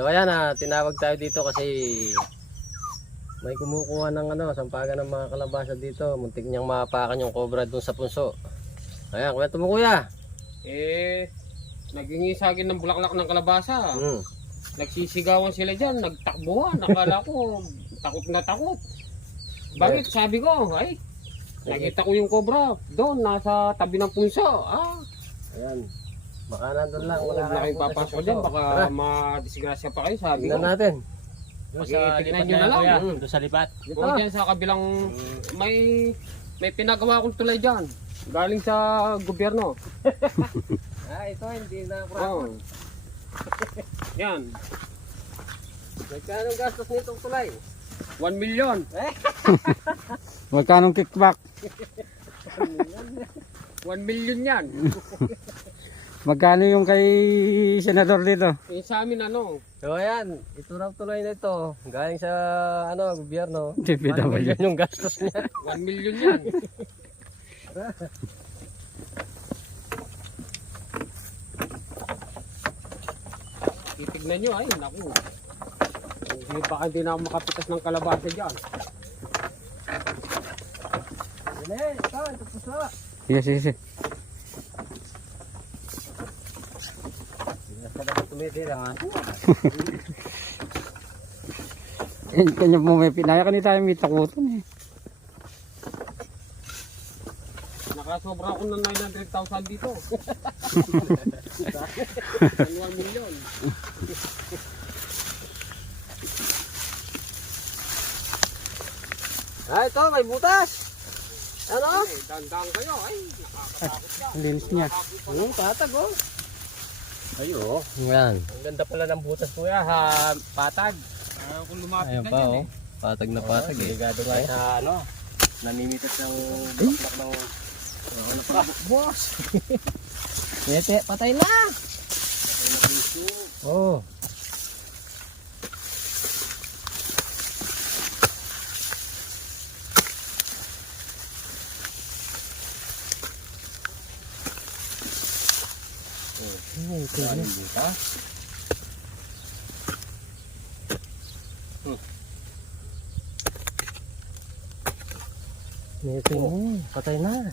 So ayan tinawag tayo dito kasi may kumukuha ng sampagan ng mga kalabasa dito. Muntik niyang mapakan yung cobra dun sa punso. Ayan, kwento mo kuya. Nagingisagin ng bulaklak ng kalabasa. Hmm. Nagsisigawan sila dyan, nagtakbuhan. Akala ko, takot na takot. Bakit? Sabi ko, nakita ko yung cobra doon, nasa tabi ng punso. Ayan. Baka nandun lang. Wala na kayong papasok dyan, baka madisgrasya pa kayo, sabi ko. Tingnan natin. Doon sa Tignan lipat nyo na na lang. kuya. Doon sa lipat. Kung dyan sa kabilang, may pinagawa kong tulay dyan. Galing sa gobyerno. Ito hindi na Oh. Yan, Magkano gastos nitong tulay? 1 million. Magkanong kickback? 1 million yan. Magkano yung kay senador dito? Sa amin So ayan, ito raw tulay na ito. Galing sa gobyerno. DPW. Yan yung gastos niya. 1 million yan. Titignan nyo, naku. Hindi baka hindi na ako makapitas ng kalabasa dyan. Ito puso. Sige, sige, sige. Kanya po may pinaya kanina tayo may takutan eh. Nakasobra ako ng 900,000 dito. 1 million. Ito may butas. Ano? Dandang kayo, nakakatakot yan. Ang linis niya. Patag oh. Ayo. Yan. Ang ganda pala ng butas kuya, patag. Kung lumapit Ayan na pa dyan oh. Patag na patag eh. Delikado nga sa namimitas ng bulaklak ng Boss. Tete, patay na. Oh. Tete, patay na.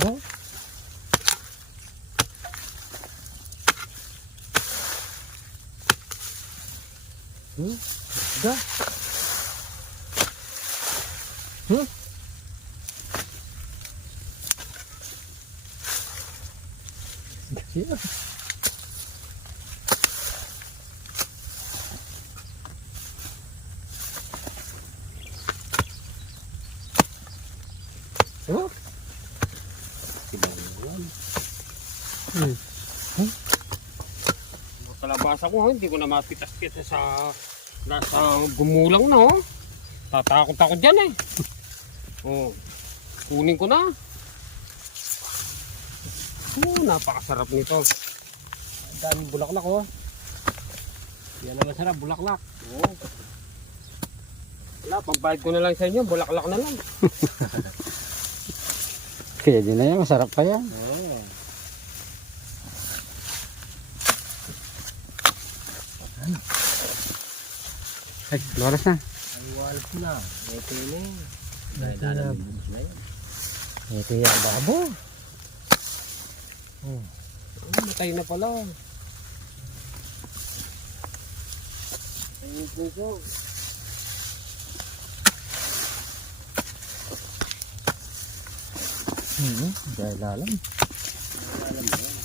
Oh. Da. Yeah. Oh. Kalabasa ko, hindi ko na mapitas-pitas sa nasa gumulang na. Tatakot ako dyan eh. Kunin ko na. Napakasarap nito. Ang daming bulaklak oh. Yan ang masarap, bulaklak. Wala, pambayad ko na lang sa inyo, bulaklak na lang. Kaya din na yan, masarap pa yan. Ay, luwalas na. Ay, walas na. Ito yun eh. Dahil butas na yun. Ito yung babo. Matay na pala. Ayun po ko. Dahil lalam. Alam mo yan.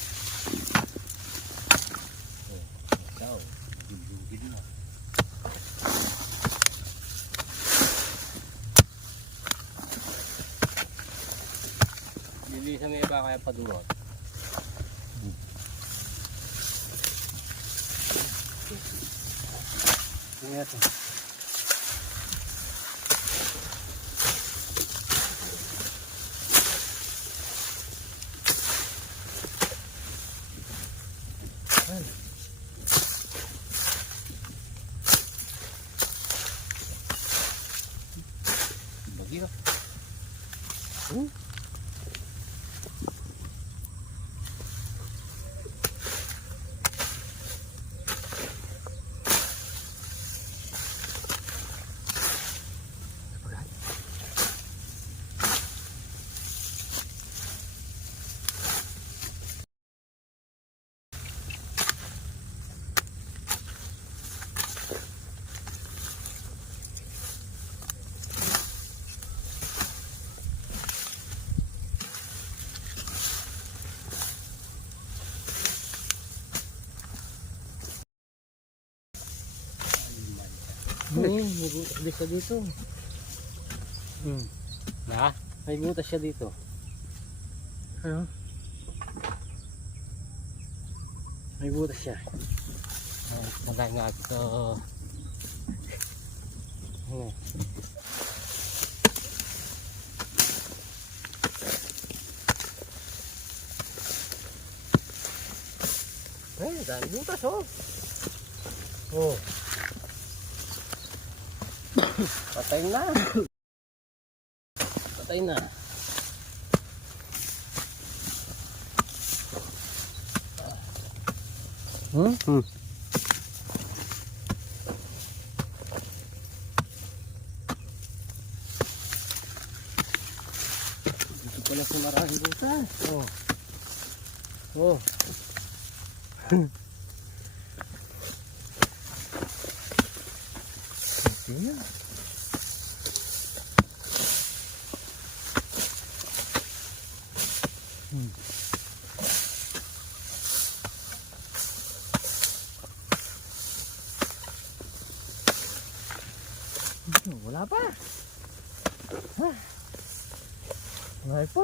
Ikaw, gid na. Lilisan mo iba kaya padurot. Ingat. Bagyo. May butas din siya dito. Na? May butas siya dito. Ano? May butas siya. Magay nga ito. Ano? Dami butas oh. Oh. Patay na. Patay na. Dito pala sa maraming butas. Oh. Oh. Tingnan. Wala pa. Ha? Wala pa.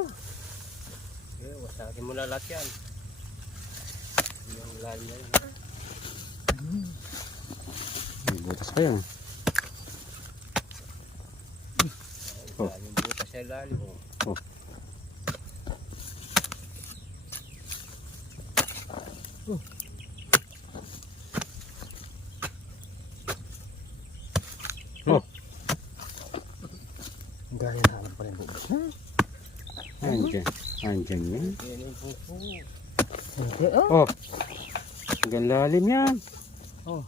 Okay, wasagin mo na lahat yan. Yung lalim na yun. May butas pa yan. Yung butas sa lalim oh. Ang galing na pa rin butas. Andyan. Andyan yan. Yan yung puso. Hindi oh. Oh. Hanggang lalim yan. Oh.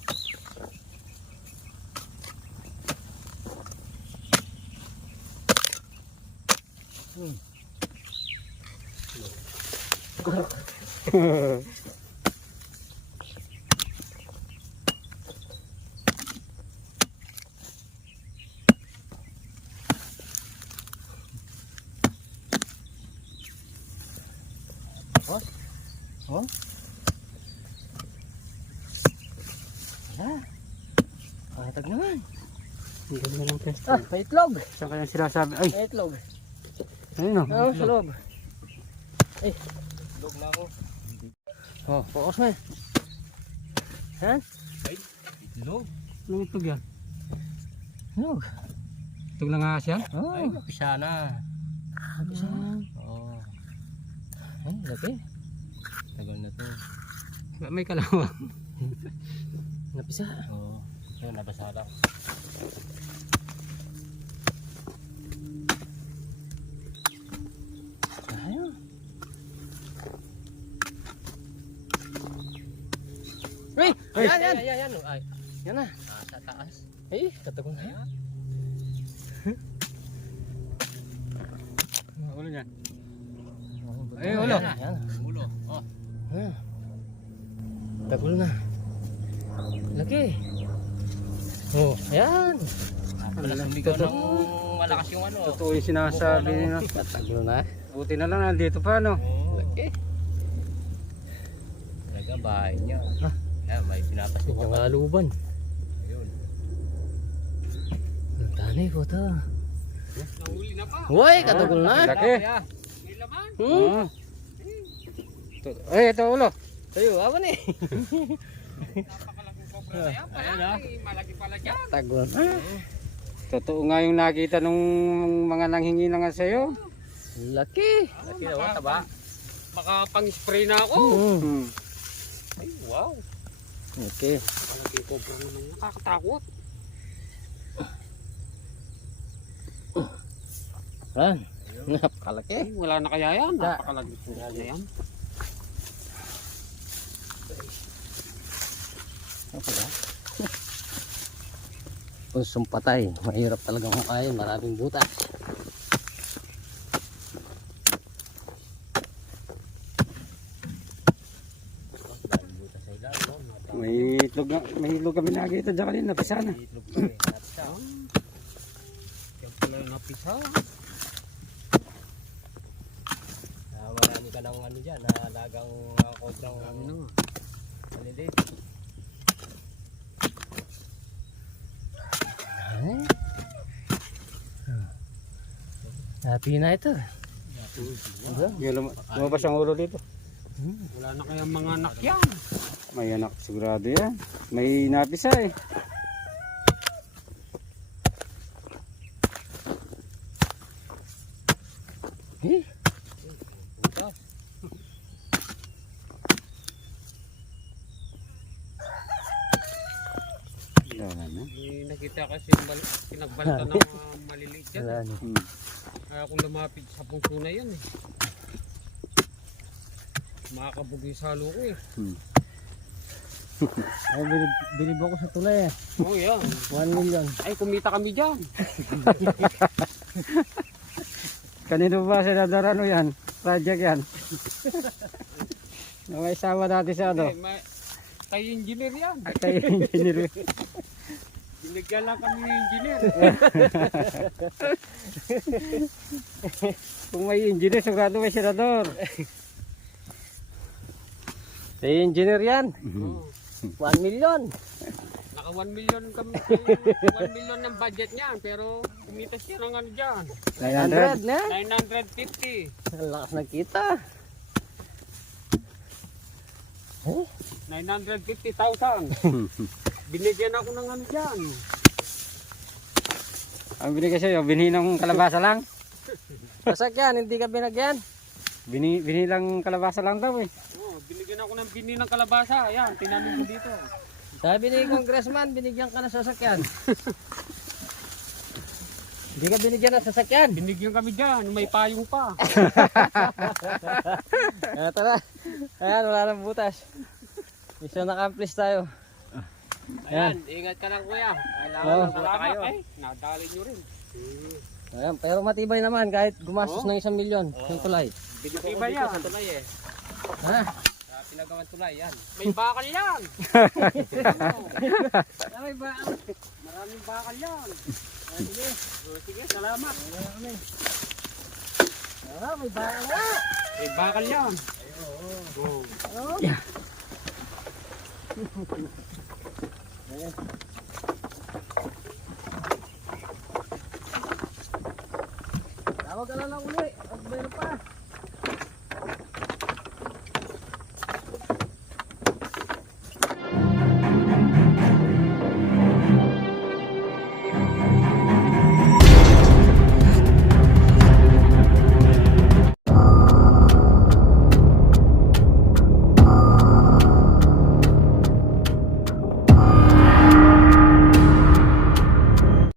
Oh. Wala. Patag naman. Ang ganda ng pwesto. Ah, may itlog. Saan kaya sinasabi? Ay, May itlog. ayun o. Oh, sa loob. Log na ako. Oh, focus mo. Ha? Log? Anong itlog yan? Itlog. Itlog lang nga siya? Oh. Ay, napisa na. Napisa. Oo. Ay, laki. Tagal na to. May kalawang. Napisa. Oo. Ayun, nabasa lang. Ayun. Ay! Ay, Yan! yan. Ay, Yan na. sa taas. Ay, katagol na yan. Ulo niya. Ay, ulo. Yan. Ulo. Oh. Ah. Tagol na. Laki. Oh, ayan. Wala sumigaw ng malakas yung ano. Totoo yung sinasabi nila. Tagol na. Buti na lang nandito pa, no? Oo. Laki. Talaga bahay niya. Ah. Yan, may pinapas Yung mga luban. Ayun. Ang tanay ko to. Nahuli na pa. Uy, katagol na. Laki. May laman. Hmm? Ay, ito ulo. Tayo, awan eh. Napakalaking cobra na yan. Malaki. Malaki pala dyan. Tagol na. Totoo nga yung nakita nung mga nanghingi na nga sa'yo. Laki. Laki na, taba. Makapang-spray na ako. Hmm. Ay, wow. Okay. Malaking cobra naman yan. Kakatakot. Yan. Napakalaki. Ay, wala na kaya yan. Napakalaking cobra na yan. Punsong patay. Mahirap talaga makain. Maraming butas. May itlog kami nakita dyan kanina, napisa na. Itlog ko eh. Napisa. Yan pala yung napisa. Marami ka ng ano dyan, nalagang kodrang Dami na nga. maliliit. Happy na ito. Lumabas ang ulo dito. Wala na kayang mga anak yan. May anak sigurado yan. May napisa eh. Wala na. May nakita kasi pinagbalta ng mga maliliit dyan. Wala na. Kaya akong lumapit sa puso na yan eh. Makakabugi sa halo ko eh. Ay, bilib ako sa tulay eh. Oh yan. 1 million. Ay kumita kami dyan. Kanino ba senador ano yan? Project yan. May sama natin sa ano. Kay engineer yan. Kay engineer. Binigyan lang kami ng engineer. Kung may engineer, sigurado may senador. Si engineer yan. 1 million. Naka 1 million kami. 1 million ng budget niyan. Pero kumita siya ng ano dyan. 900 na. 950. Ang lakas ng kita. 950,000. Binigyan ako ng ano dyan. Ang binigay sa'yo, binhi ng kalabasa lang. Masak yan, hindi ka binagyan. Binhi lang kalabasa lang daw eh. Oh, binigyan ako ng bini ng kalabasa. Ayan, tinamin ko dito. Sabi ni Congressman, binigyan ka ng sasakyan. Hindi ka binigyan ng sasakyan. Binigyan kami dyan. May payong pa. Tara. Ayan, wala nang butas. Mission accomplished tayo. Ayan, ingat ka lang kuya. Oo. Salamat kayo. Nadali nyo rin. Ayan, pero matibay naman kahit gumastos ng 1 milyon. Yung tulay. Binigyan ba yan? tulay eh. Ha? Pinagawan tulay yan. May bakal yan. May bakal. Maraming bakal yan. Sige. Sige, salamat. May bakal nga. May bakal yan. Oo. Ayan.